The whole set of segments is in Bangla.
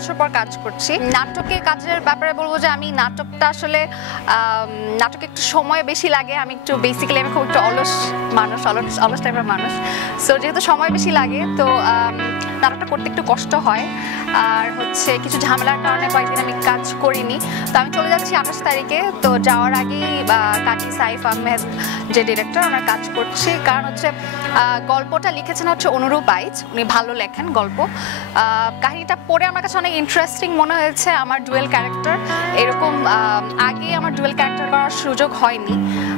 বছর পর কাজ করছি। নাটকে কাজের ব্যাপারে বলবো যে আমি নাটকটা আসলে নাটকে একটু সময় বেশি লাগে। আমি একটু বেসিক্যালি আমি খুব একটু অলস মানুষ, অলস টাইপের মানুষ। সো যেহেতু সময় বেশি লাগে তো নাটকটা করতে একটু কষ্ট হয়। আর হচ্ছে কিছু ঝামেলার কারণে কয়েকদিন আমি কাজ করিনি। তো আমি চলে যাচ্ছি 28 তারিখে। তো যাওয়ার আগেই কাজী সাইফ আহমেদ যে ডিরেক্টর, ওনার কাজ করছি। কারণ হচ্ছে গল্পটা লিখেছেন হচ্ছে অনুরূপ আইচ, উনি ভালো লেখেন গল্প। কাহিনীটা পড়ে আমার কাছে অনেক ইন্টারেস্টিং মনে হয়েছে। আমার ডুয়েল ক্যারেক্টার এরকম আগে আমার ডুয়েল ক্যারেক্টার করার সুযোগ হয়নি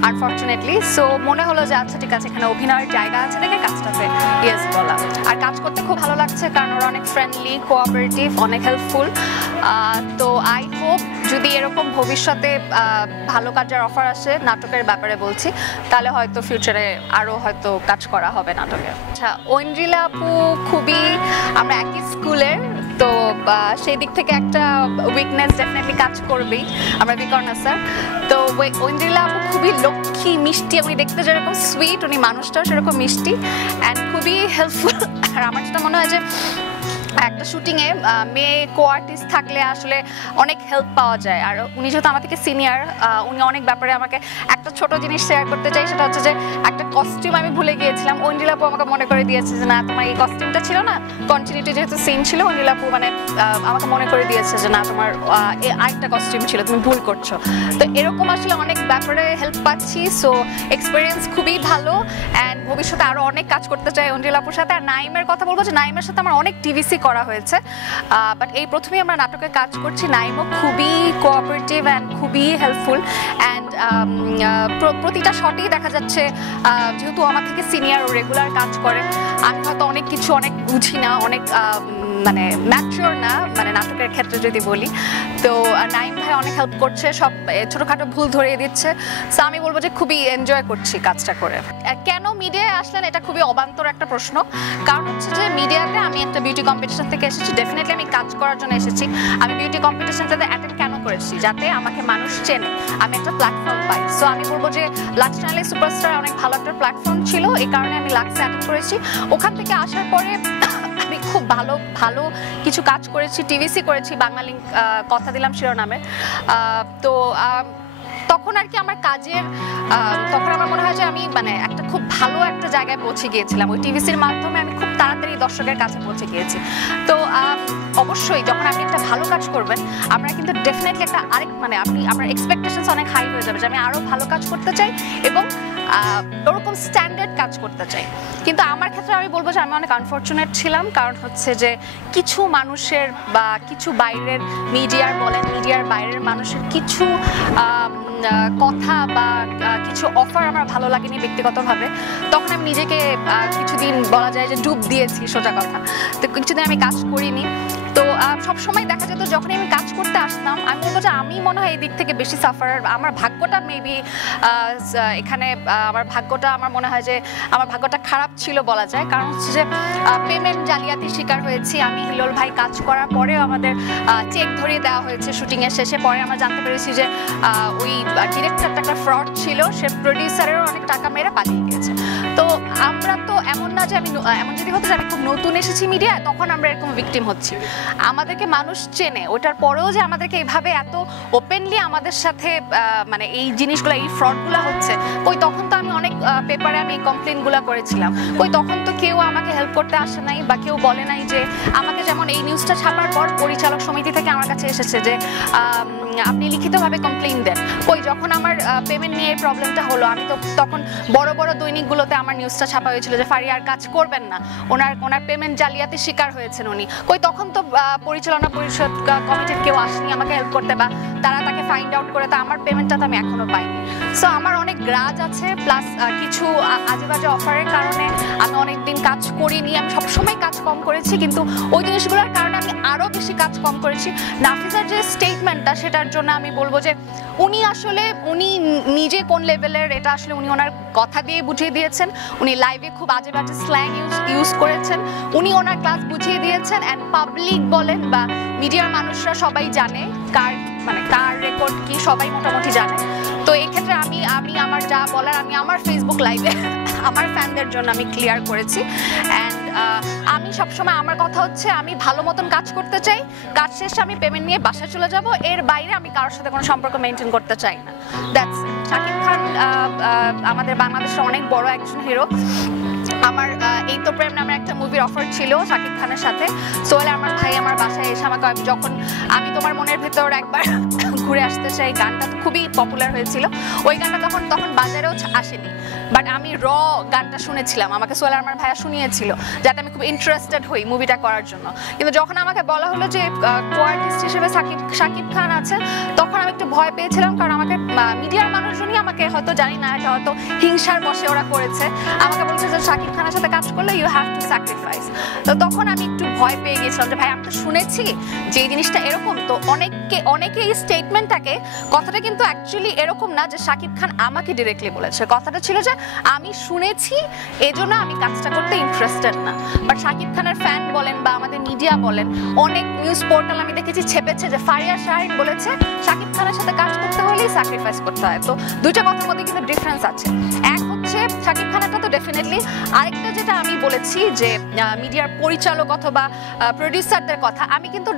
আনফর্চুনেটলি। সো মনে হলো যে আচ্ছা ঠিক আছে, এখানে অভিনয়ের জায়গা আছে দেখে কাজটাতে ইয়েস বলা। আর কাজ করতে খুব ভালো লাগছে কারণ ওরা অনেক ফ্রেন্ডলি, কোঅপারেটিভ, অনেক হেল্পফুল। তো আই হোপ যদি এরকম ভবিষ্যতে ভালো কাজের অফার আসে নাটকের ব্যাপারে বলছি, তাহলে হয়তো ফিউচারে আরও হয়তো কাজ করা হবে নাটকে। আচ্ছা, ঐন্দ্রিলা আপু খুবই, আমরা একই স্কুলের, তো সেই দিক থেকে একটা উইকনেস ডেফিনেটলি কাজ করবেই। আমরা বিকর্ণা স্যার, তো ঐন্দ্রিলা আপু খুবই লক্ষ্মী, মিষ্টি। উনি দেখতে যেরকম সুইট, উনি মানুষটাও সেরকম মিষ্টি অ্যান্ড খুবই হেল্পফুল। আর আমার যেটা মনে হয় যে একটা শুটিংয়ে মেয়ে কো আর্টিস্ট থাকলে আসলে অনেক হেল্প পাওয়া যায়। আর উনি যেহেতু আমার থেকে সিনিয়র, উনি অনেক ব্যাপারে আমাকে একটা ছোট জিনিস শেয়ার করতে চাই। সেটা হচ্ছে যে একটা কস্টিউম আমি ভুলে গিয়েছিলাম, ঐন্দ্রিলা আপু আমাকে মনে করে দিয়েছে যে না তোমার এই কস্টিউমটা ছিল না, কন্টিনিউটি যেহেতু সিন ছিল, ঐন্দ্রিলা আপু মানে আমাকে মনে করে দিয়েছে যে না তোমার আরেকটা কস্টিউম ছিল, তুমি ভুল করছো। তো এরকম আসলে অনেক ব্যাপারে হেল্প পাচ্ছি। সো এক্সপিরিয়েন্স খুবই ভালো অ্যান্ড ভবিষ্যতে আরও অনেক কাজ করতে চাই ঐন্দ্রিলা আপুর সাথে। আর নাইমের কথা বলবো যে নাইমের সাথে আমার অনেক টিভিসি করা হয়েছে, বাট এই প্রথমেই আমরা নাটকে কাজ করছি। নাইমও খুবই কোঅপারেটিভ অ্যান্ড খুবই হেল্পফুল অ্যান্ড প্রতিটা শটেই দেখা যাচ্ছে যেহেতু আমার থেকে সিনিয়র, রেগুলার কাজ করে, আমি হয়তো অনেক কিছু অনেক বুঝি না, অনেক মানে ম্যাচিওর না মানে নাটকের ক্ষেত্রে যদি বলি। তো নাইম ভাই অনেক হেল্প করছে, সব ছোটোখাটো ভুল ধরিয়ে দিচ্ছে। সো আমি বলবো যে খুবই এনজয় করছি কাজটা করে। কেন মিডিয়ায় আসলেন, এটা খুবই অবান্তর একটা প্রশ্ন। কারণ হচ্ছে যে মিডিয়াতে আমি একটা বিউটি কম্পিটিশন থেকে এসেছি, ডেফিনেটলি আমি কাজ করার জন্য এসেছি। আমি বিউটি কম্পিটিশনটাতে অ্যাটেন্ড কেন করেছি, যাতে আমাকে মানুষ চেনে, আমি একটা প্ল্যাটফর্ম পাই। সো আমি বলবো যে লাক্স চ্যানেলে সুপারস্টার অনেক ভালো একটা প্ল্যাটফর্ম ছিল, এই কারণে আমি লাক্সে অ্যাটেন্ড করেছি। ওখান থেকে আসার পরে আমি খুব ভালো ভালো কিছু কাজ করেছি, টিভিসি করেছি, বাঙালি কথা দিলাম শিরোনামে। তো তখন আর কি আমার কাজের তখন আমার মনে হয় যে আমি মানে একটা খুব ভালো একটা জায়গায় পৌঁছে গিয়েছিলাম। ওই টিভিসির মাধ্যমে আমি খুব তাড়াতাড়ি দর্শকের কাছে পৌঁছে গিয়েছি। তো অবশ্যই যখন আপনি একটা ভালো কাজ করবেন, আপনারা কিন্তু ডেফিনেটলি একটা আরেক মানে আপনার এক্সপেকটেশনস অনেক হাই হয়ে যাবে যে আমি আরও ভালো কাজ করতে চাই এবং ওরকম স্ট্যান্ডার্ড কাজ করতে চাই। কিন্তু আমার ক্ষেত্রে আমি বলবো যে আমি অনেক আনফর্চুনেট ছিলাম, কারণ হচ্ছে যে কিছু মানুষের বা কিছু বাইরের মিডিয়ার বলেন, মিডিয়ার বাইরের মানুষের কিছু কথা বা কিছু অফার আমার ভালো লাগেনি ব্যক্তিগতভাবে। তখন আমি নিজেকে কিছুদিন বলা যায় যে ডুব দিয়েছি, সোজা কথা। তো কিছুদিন আমি কাজ করিনি। তো সবসময় দেখা যেত যখনই আমি কাজ করতে আসতাম, আমি বলবো যে আমি মনে হয় এই দিক থেকে বেশি সাফারার। আমার ভাগ্যটা মেবি এখানে আমার ভাগ্যটা আমার মনে হয় যে আমার ভাগ্যটা খারাপ ছিল বলা যায়। কারণ হচ্ছে যে পেমেন্ট জালিয়াতির শিকার হয়েছি আমি। হিলোল ভাই কাজ করার পরেও আমাদের চেক ধরিয়ে দেওয়া হয়েছে শুটিংয়ের শেষে। পরে আমরা জানতে পেরেছি যে ওই ডিরেক্টরটা একটা ফ্রড ছিল, সে প্রডিউসারেরও অনেক টাকা মেরে পালিয়ে গিয়েছে। তো আমরা তো এমন না যে আমি এমন যদি হতো যে আমি খুব নতুন এসেছি মিডিয়ায়, তখন আমরা এরকম ভিকটিম হচ্ছি। আমাদেরকে মানুষ চেনে, ওটার পরেও যে আমাদেরকে এইভাবে এত ওপেনলি আমাদের সাথে মানে এই জিনিসগুলো, এই ফ্রডগুলো হচ্ছে, কই তখন তো আমি অনেক পেপারে আমি এই কমপ্লেনগুলো করেছিলাম, কই তখন তো কেউ আমাকে হেল্প করতে আসে নাই বা কেউ বলে নাই যে আমাকে, যেমন এই নিউজটা ছাপার পর পরিচালক সমিতি থেকে আমার কাছে এসেছে যে আপনি লিখিতভাবে কমপ্লেন দেন। কই যখন আমার পেমেন্ট নিয়ে এই প্রবলেমটা হলো, আমি তো তখন বড় বড় দৈনিকগুলোতে আমার নিউজটা ছাপা হয়েছিল যে ফারিয়া আর কাজ করবেন না, ওনার পেমেন্ট জালিয়াতির শিকার হয়েছেন উনি। কই তখন তো পরিচালনা পরিষদ কমিটির কেউ আসেনি আমাকে হেল্প করতে বা তারা তাকে ফাইন্ড আউট করে, তা আমার পেমেন্টটা তো আমি এখনো পাইনি। সো আমার অনেক গ্রাজ আছে, প্লাস কিছু আজে বাজে অফারের কারণে আমি অনেকদিন কাজ করিনি। আমি সবসময় কাজ কম করেছি, কিন্তু ওই জিনিসগুলোর কারণে আমি আরও বেশি কাজ কম করেছি। নাফিসার যে স্টেটমেন্টটা, সেটার জন্য আমি বলবো যে উনি আসলে উনি নিজে কোন লেভেলের, এটা আসলে উনি ওনার কথা দিয়ে বুঝিয়ে দিয়েছেন। উনি লাইভে খুব আজে বাজে স্ল্যাং ইউজ করেছেন, উনি ওনার ক্লাস বুঝিয়ে দিয়েছেন। অ্যান্ড পাবলিক বলেন বা মিডিয়ার মানুষরা সবাই জানে কার রেকর্ড কি, সবাই মোটামুটি জানে। তো এই ক্ষেত্রে আমি আমার যা বলার আমি আমার ফেসবুক লাইভে আমার ফ্যানদের জন্য আমি ক্লিয়ার করেছি। অ্যান্ড আমি সবসময় আমার কথা হচ্ছে আমি ভালো মতন কাজ করতে চাই, কাজ শেষে আমি পেমেন্ট নিয়ে বাসায় চলে যাব, এর বাইরে আমি কারোর সাথে কোনো সম্পর্ক মেনটেন করতে চাই না। দ্যাটস শাকিব খান আমাদের বাংলাদেশের অনেক বড় একজন হিরো। আমার এই তো প্রেম নামের একটা মুভির অফার ছিল শাকিব খানের সাথে। সোহেল আমার ভাই আমার বাসায় এসে আমাকে যখন আমি তোমার মনের ভেতর একবার ঘুরে আসতে চাই গানটা তো খুবই পপুলার হয়েছিল, ওই গানটা তখন বাজারেও আসেনি, বাট আমি গানটা শুনেছিলাম, আমাকে সোহেল আমার ভাইয়া শুনিয়েছিল যাতে আমি খুব ইন্টারেস্টেড হই মুভিটা করার জন্য। কিন্তু যখন আমাকে বলা হলো যে কো-আর্টিস্ট হিসেবে শাকিব খান আছে, তখন আমি একটু ভয় পেয়েছিলাম, কারণ আমাকে মিডিয়ার মানুষজনই আমাকে হয়তো জানি না এটা হয়তো হিংসার বশে ওরা করেছে, আমাকে বলছে যে শাকিব খানের সাথে কাজ করলে ইউ হ্যাভ টু স্যাক্রিফাইস। তো তখন আমি একটু ভয় পেয়ে গিয়েছিলাম যে ভাই আমি তো শুনেছি যে এই জিনিসটা এরকম, তো অনেকে এই স্টেটমেন্টটাকে কথাটা কিন্তু অ্যাকচুয়ালি এরকম না যে শাকিব খান আমাকে ডিরেক্টলি বলেছে, কথাটা ছিল যে আমি শুনেছি এজন্য আমি কাজটা করতে ইন্টারেস্টেড না। বাট শাকিব খানের ফ্যান বলেন বা আমাদের মিডিয়া বলেন, অনেক নিউজ পোর্টাল আমি দেখেছি ছেপেছে যে ফারিয়া শাহিন বলেছে শাকিব খানের সাথে কাজ করতে হলেই স্যাক্রিফাইস করতে হয়। তো দুইটা কথার মধ্যে কিন্তু ডিফারেন্স আছে। এক হচ্ছে শাকিব খানেরটা তো ডেফিনেটলি, আরেকটা যেটা আমি বলেছি যে মিডিয়ার পরিচালক অথবা প্রডিউসারদের কথা, আমি কিন্তু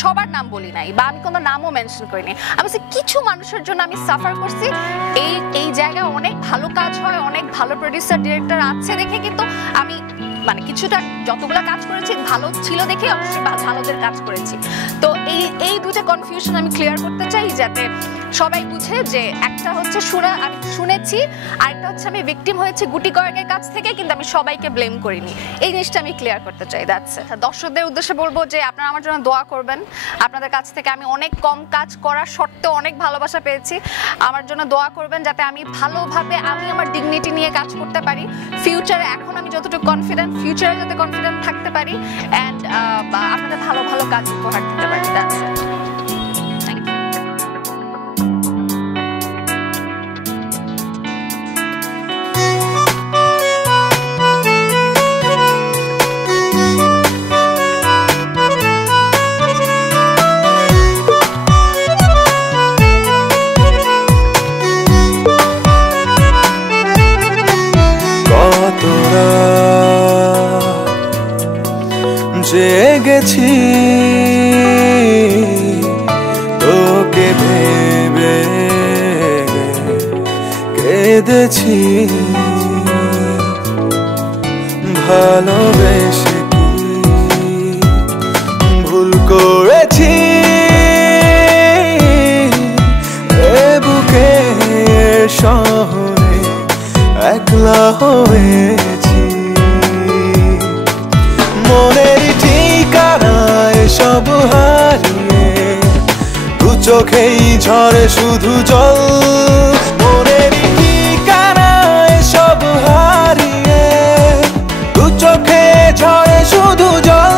সবার নাম বলি নাই বা আমি কোনো নামও মেনশন করিনি। আমি কিছু মানুষের জন্য আমি সাফার করছি, এই জায়গায় অনেক ভালো কাজ হয়, অনেক ভালো প্রডিউসার ডিরেক্টর আছে দেখে কিন্তু আমি মানে কিছুটা যতগুলো কাজ করেছি ভালো ছিল দেখে অবশ্যই ভালোদের কাজ করেছি। তো এই দুটো কনফিউশন আমি ক্লিয়ার করতে চাই যাতে সবাই বুঝে যে একটা হচ্ছে আমি শুনেছি, আরেকটা হচ্ছে আমি ভিকটিম হয়েছি গুটি কয়েকের কাছ থেকে, কিন্তু আমি সবাইকে ব্লেম করিনি। এই জিনিসটা আমি ক্লিয়ার করতে চাই। That's it. দর্শকদের উদ্দেশ্যে বলবো যে আপনারা আমার জন্য দোয়া করবেন। আপনাদের কাছ থেকে আমি অনেক কম কাজ করার সত্ত্বেও অনেক ভালোবাসা পেয়েছি। আমার জন্য দোয়া করবেন যাতে আমি ভালোভাবে আমি আমার ডিগনিটি নিয়ে কাজ করতে পারি ফিউচারে। এখন আমি যতটুকু কনফিডেন্ট, ফিউচারে যাতে কনফিডেন্ট থাকতে পারি অ্যান্ড আপনাদের ভালো ভালো কাজ উপহার দিতে পারি। That's it. জেগেছি তোকে ভেবে, কেঁদেছি ভালোবেসে কি ভুল করেছি, এ বুকের শহরে একলা হয়েছি। মনের ঠিকানায় সব হারিয়ে দু চোখেই ঝরে শুধু জল। মনের ঠিকানায় সব হারিয়ে দু চোখে ঝরে শুধু জল।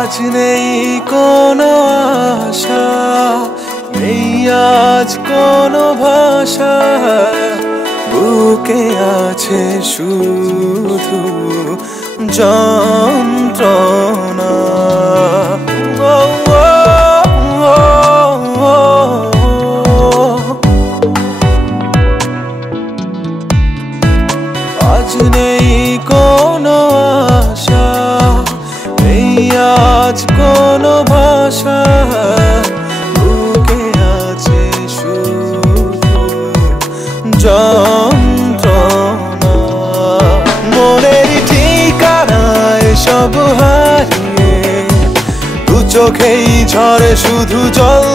আজ নেই কোনো আশা, নেই আজ কোনো ভাষা, বুকে আছে শুধু যন্ত্রণা। আজ নেই কোনো আশা, আজ কোনো ভাষা, বুকে আছে শুধু যন্ত্রণা। মনের ঠিকানায় সব হারিয়ে দু চোখেই ঝরে শুধু জল।